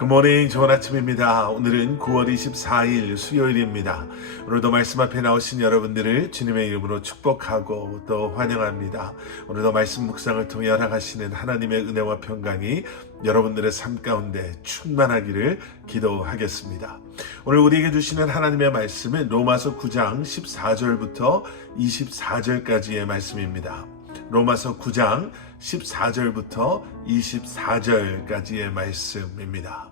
굿모닝, 좋은 아침입니다. 오늘은 9월 24일 수요일입니다. 오늘도 말씀 앞에 나오신 여러분들을 주님의 이름으로 축복하고 또 환영합니다. 오늘도 말씀 묵상을 통해 허락하시는 하나님의 은혜와 평강이 여러분들의 삶 가운데 충만하기를 기도하겠습니다. 오늘 우리에게 주시는 하나님의 말씀은 로마서 9장 14절부터 24절까지의 말씀입니다. 로마서 9장 14절부터 24절까지의 말씀입니다.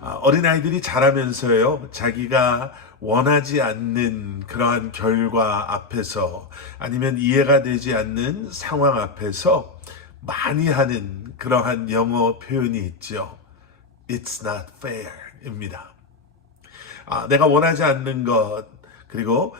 어린아이들이 자라면서요, 자기가 원하지 않는 그러한 결과 앞에서 아니면 이해가 되지 않는 상황 앞에서 많이 하는 그러한 영어 표현이 있죠. It's not fair 입니다. 내가 원하지 않는 것, 그리고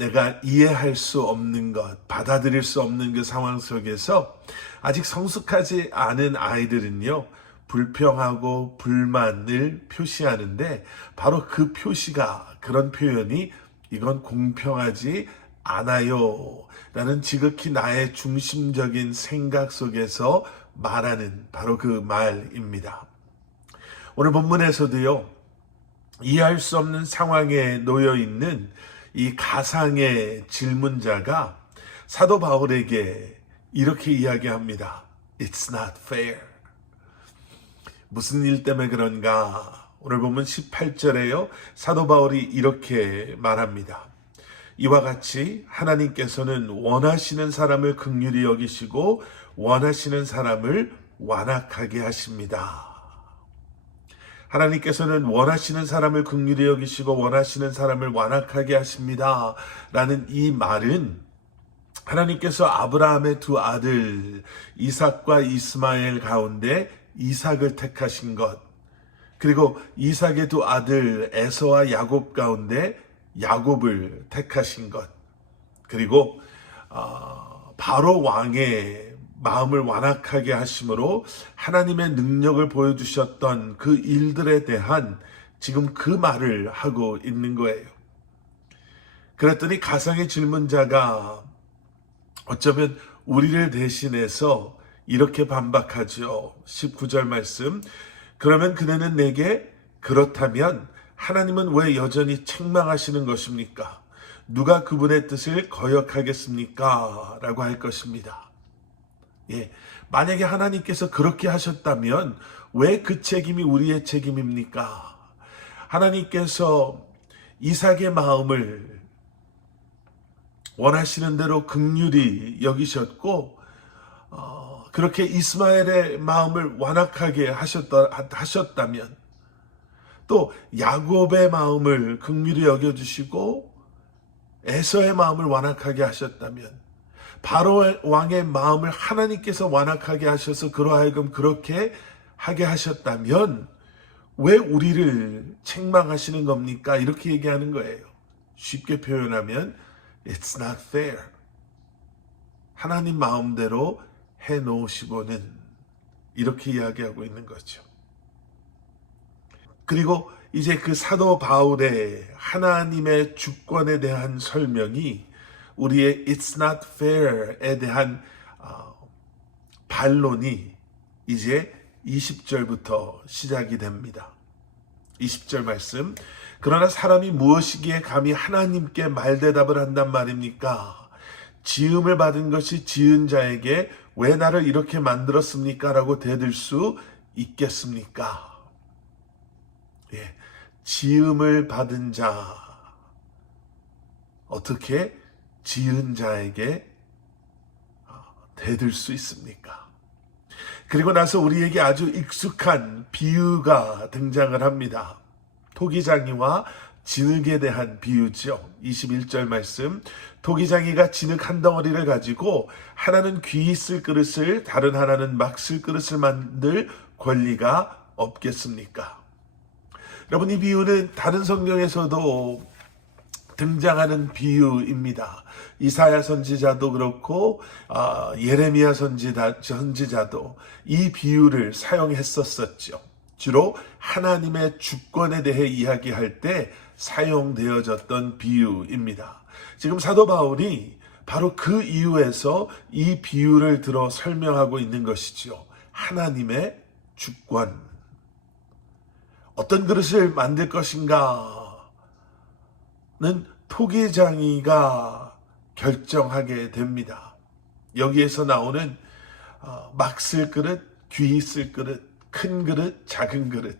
내가 이해할 수 없는 것, 받아들일 수 없는 그 상황 속에서 아직 성숙하지 않은 아이들은요, 불평하고 불만을 표시하는데 바로 그 표시가, 그런 표현이 이건 공평하지 않아요 라는 지극히 나의 중심적인 생각 속에서 말하는 바로 그 말입니다. 오늘 본문에서도요, 이해할 수 없는 상황에 놓여 있는 이 가상의 질문자가 사도 바울에게 이렇게 이야기합니다. It's not fair. 무슨 일 때문에 그런가? 오늘 보면 18절에요. 사도 바울이 이렇게 말합니다. 이와 같이 하나님께서는 원하시는 사람을 긍휼히 여기시고 원하시는 사람을 완악하게 하십니다. 하나님께서는 원하시는 사람을 긍휼히 여기시고 원하시는 사람을 완악하게 하십니다. 라는 이 말은 하나님께서 아브라함의 두 아들 이삭과 이스마엘 가운데 이삭을 택하신 것, 그리고 이삭의 두 아들 에서와 야곱 가운데 야곱을 택하신 것, 그리고 바로 왕의 마음을 완악하게 하심으로 하나님의 능력을 보여주셨던 그 일들에 대한 지금 그 말을 하고 있는 거예요. 그랬더니 가상의 질문자가 어쩌면 우리를 대신해서 이렇게 반박하죠. 19절 말씀. 그러면 그대는 내게 그렇다면 하나님은 왜 여전히 책망하시는 것입니까? 누가 그분의 뜻을 거역하겠습니까? 라고 할 것입니다. 만약에 하나님께서 그렇게 하셨다면 왜 그 책임이 우리의 책임입니까? 하나님께서 이삭의 마음을 원하시는 대로 긍휼히 여기셨고 그렇게 이스마엘의 마음을 완악하게 하셨다면, 또 야곱의 마음을 긍휼히 여겨주시고 에서의 마음을 완악하게 하셨다면, 바로 왕의 마음을 하나님께서 완악하게 하셔서 그러하여금 그렇게 하게 하셨다면 왜 우리를 책망하시는 겁니까? 이렇게 얘기하는 거예요. 쉽게 표현하면 It's not fair. 하나님 마음대로 해놓으시고는, 이렇게 이야기하고 있는 거죠. 그리고 이제 그 사도 바울의 하나님의 주권에 대한 설명이 우리의 It's not fair에 대한 반론이 이제 20절부터 시작이 됩니다. 20절 말씀. 그러나 사람이 무엇이기에 감히 하나님께 말대답을 한단 말입니까? 지음을 받은 것이 지은 자에게 왜 나를 이렇게 만들었습니까? 라고 대들 수 있겠습니까? 지음을 받은 자, 어떻게 지은 자에게 대들 수 있습니까? 그리고 나서 우리에게 아주 익숙한 비유가 등장을 합니다. 토기장이와 진흙에 대한 비유죠. 21절 말씀. 토기장이가 진흙 한 덩어리를 가지고 하나는 귀 쓸 그릇을, 다른 하나는 막 쓸 그릇을 만들 권리가 없겠습니까? 여러분, 이 비유는 다른 성경에서도 등장하는 비유입니다. 이사야 선지자도 그렇고 예레미야 선지자도 이 비유를 사용했었죠. 주로 하나님의 주권에 대해 이야기할 때 사용되어졌던 비유입니다. 지금 사도 바울이 바로 그 이유에서 이 비유를 들어 설명하고 있는 것이죠. 하나님의 주권. 어떤 그릇을 만들 것인가는 토기장이가 결정하게 됩니다. 여기에서 나오는 막 쓸 그릇, 귀히 쓸 그릇, 큰 그릇, 작은 그릇,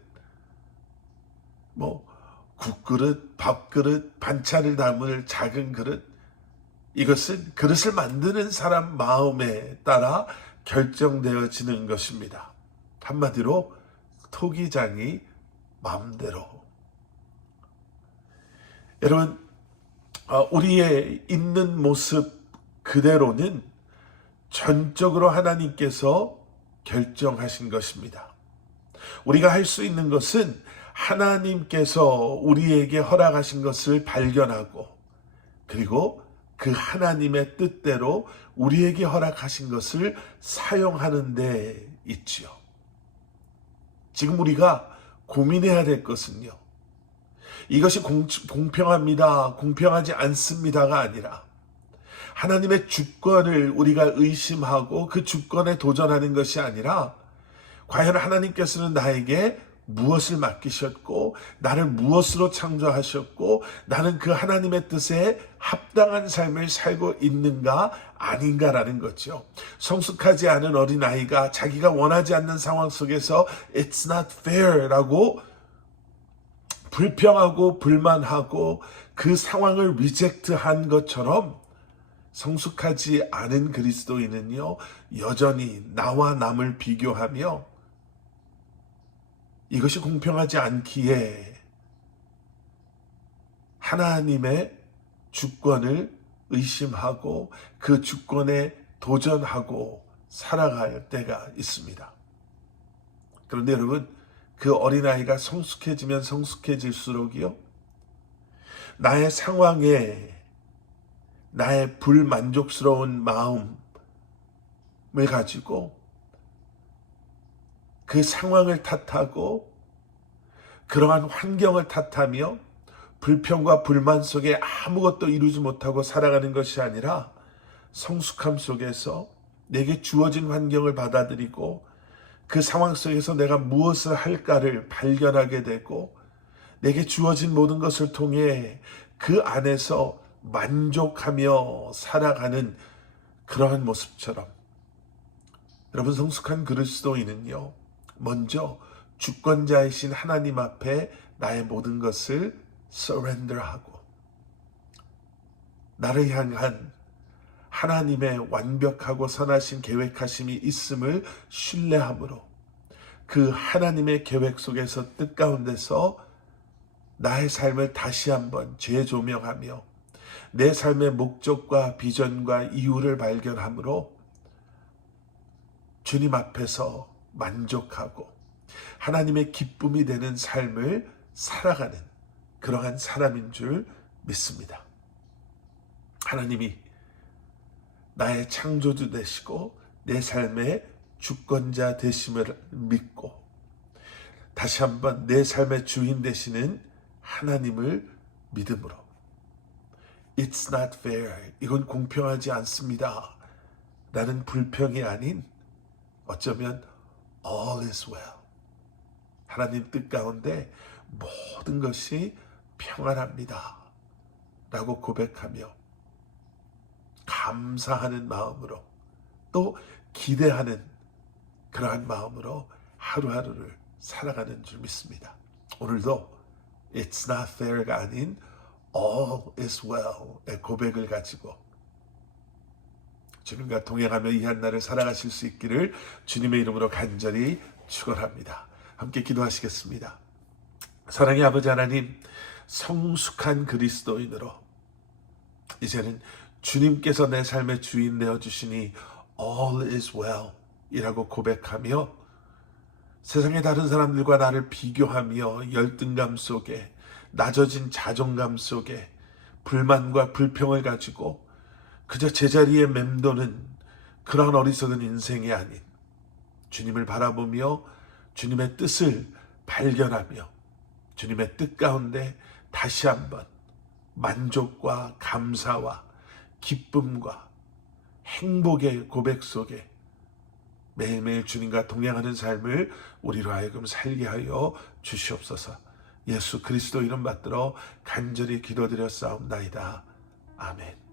국그릇, 밥그릇, 반찬을 담을 작은 그릇, 이것은 그릇을 만드는 사람 마음에 따라 결정되어지는 것입니다. 한마디로 토기장이 마음대로. 여러분, 우리의 있는 모습 그대로는 전적으로 하나님께서 결정하신 것입니다. 우리가 할 수 있는 것은 하나님께서 우리에게 허락하신 것을 발견하고, 그리고 그 하나님의 뜻대로 우리에게 허락하신 것을 사용하는 데 있지요. 지금 우리가 고민해야 될 것은요, 이것이 공평합니다, 공평하지 않습니다가 아니라 하나님의 주권을 우리가 의심하고 그 주권에 도전하는 것이 아니라, 과연 하나님께서는 나에게 무엇을 맡기셨고, 나를 무엇으로 창조하셨고, 나는 그 하나님의 뜻에 합당한 삶을 살고 있는가 아닌가라는 거죠. 성숙하지 않은 어린아이가 자기가 원하지 않는 상황 속에서 It's not fair 라고 불평하고 불만하고 그 상황을 리젝트한 것처럼, 성숙하지 않은 그리스도인은요, 여전히 나와 남을 비교하며 이것이 공평하지 않기에 하나님의 주권을 의심하고 그 주권에 도전하고 살아갈 때가 있습니다. 그런데 여러분, 그 어린아이가 성숙해지면 성숙해질수록이요, 나의 상황에 나의 불만족스러운 마음을 가지고 그 상황을 탓하고 그러한 환경을 탓하며 불평과 불만 속에 아무것도 이루지 못하고 살아가는 것이 아니라, 성숙함 속에서 내게 주어진 환경을 받아들이고 그 상황 속에서 내가 무엇을 할까를 발견하게 되고, 내게 주어진 모든 것을 통해 그 안에서 만족하며 살아가는 그러한 모습처럼, 여러분, 성숙한 그리스도인은요, 먼저 주권자이신 하나님 앞에 나의 모든 것을 서렌더하고, 나를 향한 하나님의 완벽하고 선하신 계획하심이 있음을 신뢰함으로 그 하나님의 계획 속에서 뜻 가운데서 나의 삶을 다시 한번 재조명하며 내 삶의 목적과 비전과 이유를 발견함으로 주님 앞에서 만족하고 하나님의 기쁨이 되는 삶을 살아가는 그러한 사람인 줄 믿습니다. 하나님이 나의 창조주 되시고 내 삶의 주권자 되심을 믿고 다시 한번 내 삶의 주인 되시는 하나님을 믿음으로 It's not fair, 이건 공평하지 않습니다 라는 불평이 아닌, 어쩌면 All is well, 하나님 뜻 가운데 모든 것이 평안합니다 라고 고백하며 감사하는 마음으로, 또 기대하는 그러한 마음으로 하루하루를 살아가는 줄 믿습니다. 오늘도 It's not fair가 아닌 All is well의 고백을 가지고 주님과 동행하며 이 한날을 살아가실 수 있기를 주님의 이름으로 간절히 축원합니다. 함께 기도하시겠습니다. 사랑의 아버지 하나님, 성숙한 그리스도인으로 이제는 주님께서 내 삶의 주인 되어주시니 All is well 이라고 고백하며 세상의 다른 사람들과 나를 비교하며 열등감 속에, 낮아진 자존감 속에 불만과 불평을 가지고 그저 제자리에 맴도는 그런 어리석은 인생이 아닌, 주님을 바라보며 주님의 뜻을 발견하며 주님의 뜻 가운데 다시 한번 만족과 감사와 기쁨과 행복의 고백 속에 매일매일 주님과 동행하는 삶을 우리로 하여금 살게 하여 주시옵소서. 예수 그리스도 이름 받들어 간절히 기도드렸사옵나이다. 아멘.